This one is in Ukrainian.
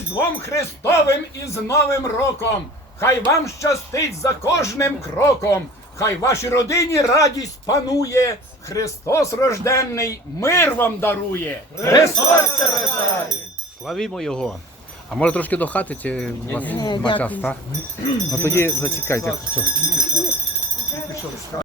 Різдвом Христовим і з Новим роком! Хай вам щастить за кожним кроком! Хай вашій родині радість панує! Христос рожденний мир вам дарує! Христос! Славімо його. А може трошки до хати чи у вас на час, так? Ну тоді зачекайте. що.